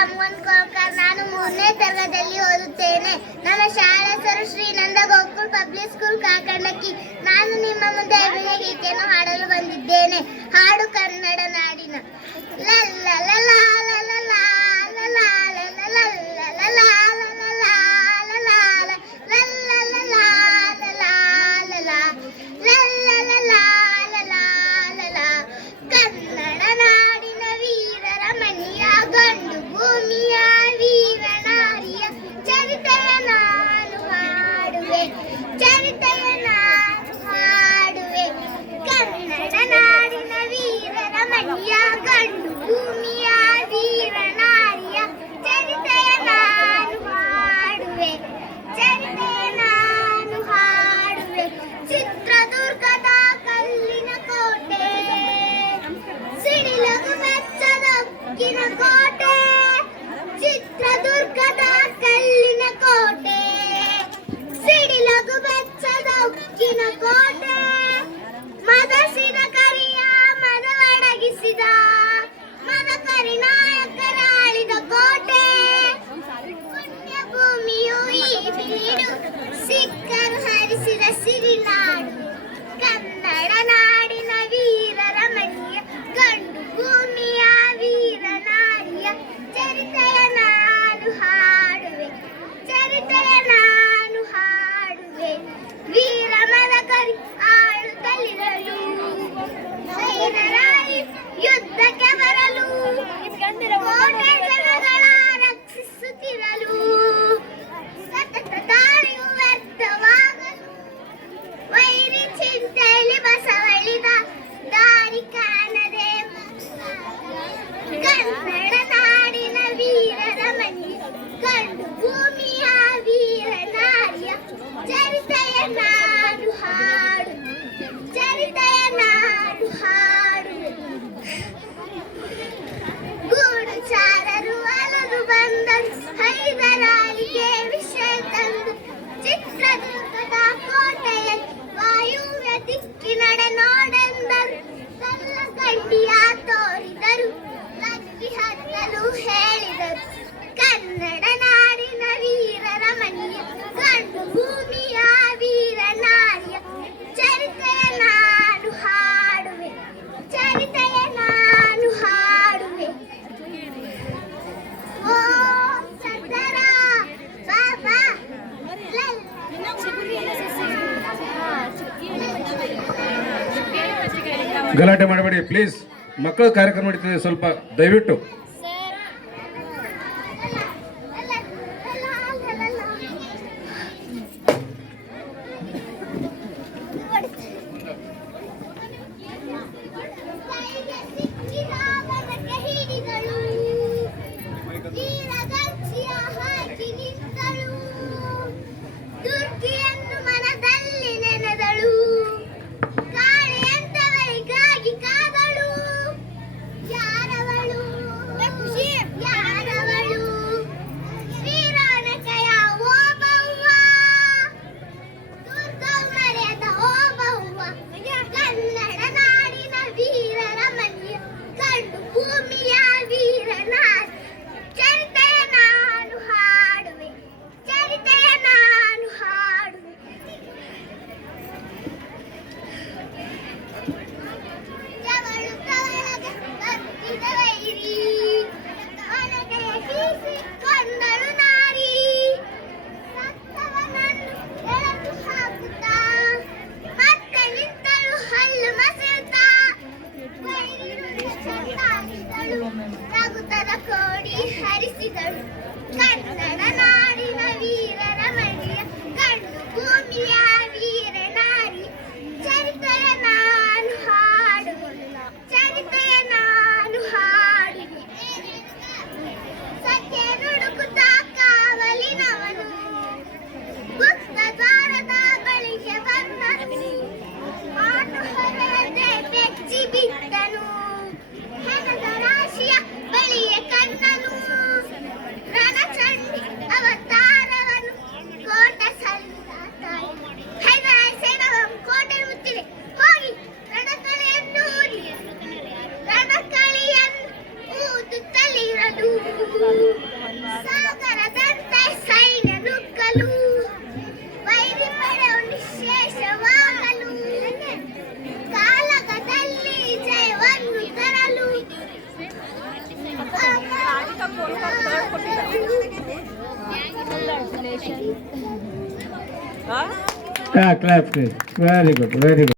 ರಾಮಮೋಹನ್ ಕೋಳ್ಕರ್. ನಾನು 3ನೇ ತರಗತಿಯಲ್ಲಿ ಓದುತ್ತೇನೆ. ನನ್ನ ಶಾಲಾ ಹೆಸರು ಶ್ರೀ ನಂದ ಗೋಕುಲ್ ಪಬ್ಲಿಕ್ ಸ್ಕೂಲ್ ಕಾಕಂಡಕ್ಕಿ. ನಾನು ನಿಮ್ಮ ಮುಂದೆ ಅಭಿನಯ ಗೀತೆಯನ್ನು ಹಾಡಲು ಬಂದಿದ್ದೇನೆ. ಹಾಡು ಕನ್ನಡ ನಾಡಿನ ಲಲ್ಲ ಲಲ್ಲ ಲಲ್ಲ ಲಲ್ಲ ಕನ್ನಡ ನಾಡಿನ ವೀರರ ಮಣಿಯ ಗಂಡು ಭೂಮಿಯ ವೀರನಾರಿಯ ಚರಿತೆಯ ನಾನು ಹಾಡುವೆ, ಚರಿತೆಯ ನಾನು ಹಾಡುವೆ. ಕನ್ನಡ ನಾಡಿನ ವೀರರ ಮಣಿಯ ಗಂಡು ಭೂಮಿಯ ವೀರನಾರಿಯ ಚರಿತೆಯ ನಾನು ಹಾಡುವೆ, ಚರಿತೆಯ ನಾನು ಹಾಡುವೆ. ಚಿತ್ರದುರ್ಗದ ಕಲ್ಲಿನ ಕೋಟೆ, ಸಿಡಿಲಗು ವೆಚ್ಚದ ಉಕ್ಕಿನ ಕೋಟೆ. ಚಿತ್ರದುರ್ಗದ ಕಲ್ಲಿನ ಕೋಟೆ, ಸಿಡಿಲಗು ವೆಚ್ಚದ ಉಕ್ಕಿನ ಕೋಟೆ. ಮದಸಿದ ಕರಿಯ ಮದವಡಗಿಸಿದ ಮದಕರಿ ನಾಯಕರಾಳಿದ ಕೋಟೆ. ಪುಣ್ಯ ಭೂಮಿಯು ಈ ಬೀಡು, ಸಿಕ್ಕರು ಹರಿಸಿದ ಸಿರಿನಾಡು. ಕನ್ನಡ ನಾಡಿನ ವೀರರ ಮಣಿಯ ಗಂಡು ಭೂಮಿಯ ವೀರನಾರಿಯ ಚರಿತೆಯ ನಾನು ಹಾಡುವೆ, ಚರಿತೆಯ ನಾನು ಹಾಡುವೆ. ವೀರ ಮದಕರಿ ಆಳುತ್ತಲಿರಲು, ವೈರರಾಯಿ ಯುದ್ಧಕ್ಕೆ ಬರಲು, ಕೋಟೆ ಜನಗಳ ರಕ್ಷಿಸುತ್ತಿರಲು. ಸತತ ದಾಳಿಯು ವ್ಯರ್ಥವಾಗಲು, ವೈರಿ ಚಿಂತೆಯಲ್ಲಿ ಬಸವಳಿದ ದಾರಿ ಕಾಣದೆ. ಕನ್ನಡ ನಾಡಿನ ವೀರರ ಮಣಿ ಗಂಡು ಭೂಮಿಯ ವೀರನಾರಿಯ ಚರಿತೆಯ ನಾನು ಹಾಡು, ಚರಿತೆಯ ನಾನು ಹಾಡುವೆ. ಗೂಢಚಾರರು ಅಲದು ಬಂದರು, ಹೈದರಾಲಿಗೆ ವಿಷಯ ತಂದು. ಚಿತ್ರದುರ್ಗದ ಕೋಟೆಯಲ್ಲಿ ವಾಯುವ್ಯ ದಿಕ್ಕಿನಡೆ ನೋಡೆಂದರು, ಕಲ್ಲ ಗಂಡಿಯ ತೋರಿದರು, ಲಕ್ಕಿ ಹತ್ತಲು ಹೇಳಿದರು. ಕನ್ನಡ ನಾಡಿನ ವೀರರ ಮಣಿಯ ಗಂಡು ಭೂಮಿಯ ವೀರನಾರಿಯ ಚರಿತೆಯ ನಾನು ಹಾಡುವೆ, ಚರಿತೆಯ ನಾನು ಹಾಡುವೆ. ಓ ಸದರ ಬಾಬಾ ಗಲಾಟೆ ಮಾಡಬೇಡಿ ಪ್ಲೀಸ್. ಮಕ್ಕಳ ಕಾರ್ಯಕ್ರಮ ನಡೀತಿದೆ, ಸ್ವಲ್ಪ ದಯವಿಟ್ಟು. ದುರ್ಗಿಯನ್ನು ಮನದಲ್ಲಿ ನೆನೆದಳು, ಕಾಳಿಯಂತವರಿಗಾಗಿ ಕಾದಳು. ಯಾರವಳು ಯಾರವಳು, ವೀರಾನಕಯ ಓಬವ್ವ, ದುರ್ಗವು ಮರೆಯದ ಓಬವ್ವ. ಕನ್ನಡ ನಾಡಿನ ವೀರರ ಮಣಿಯ ಗಂಡು ಭೂಮಿಯ ವೀರನಾರಿ ಚರಿತೆಯ ನಾನು ಹಾಡುವೆ, ಚರಿತೆಯ ನಾನು ಹಾಡುವೆ. ಜವಳು ತವಳಗೆ ಬತ್ತಿದ ವೈರಿ, ಒನಕೆಯ ಕೀಸಿ ಕೊಂದಳು ನಾರಿ. ಸತ್ತವನನ್ನು ಎಳೆದು ಹಾಕುತ್ತಾ ಮತ್ತೆ ನಿಂತಳು ಹಲ್ಲು ಮಸೆಯುತ್ತಾ. ರಘುತರ ಕೋಡಿ ಹರಿಸಿದಳು. ಕನ್ನಡ ನಾಡಿನ ವೀರರ ಮಣಿಯ ಗಂಡು ಭೂಮಿಯ ವೀರನಾರಿ ಚರಿತೆಯ ನಾನು ಹಾಡುವೆ, ಚರಿತೆಯ ನಾನು ಹಾಡುವೆ. ಸತ್ಯ ನುಡುಕುತ್ತಾ ಕಾವಲಿನವನು, ಗುಪ್ತ ದ್ವಾರದ ಬಳಿಗೆ ಬಂದನು. ಮಾತು ಹೊರದೆ ಬೆಚ್ಚಿ ಬಿದ್ದನು, ಹೆಣದ ರಾಶಿಯ ಬಳಿಯ ಕಣ್ಣನು. ರಣಚಂಡಿ ಅವತಾರವನು ಸಾಗರದಂತೆ ಸೈನ್ಯ ನುಗ್ಗಲು ವೈರಿ ಪಡೆ ನಿಶೇಷವಾಗಲು ಕಾಲಕದಲ್ಲಿ ಜಯವನ್ನು ತರಲು Clap, clap. Very good, very good.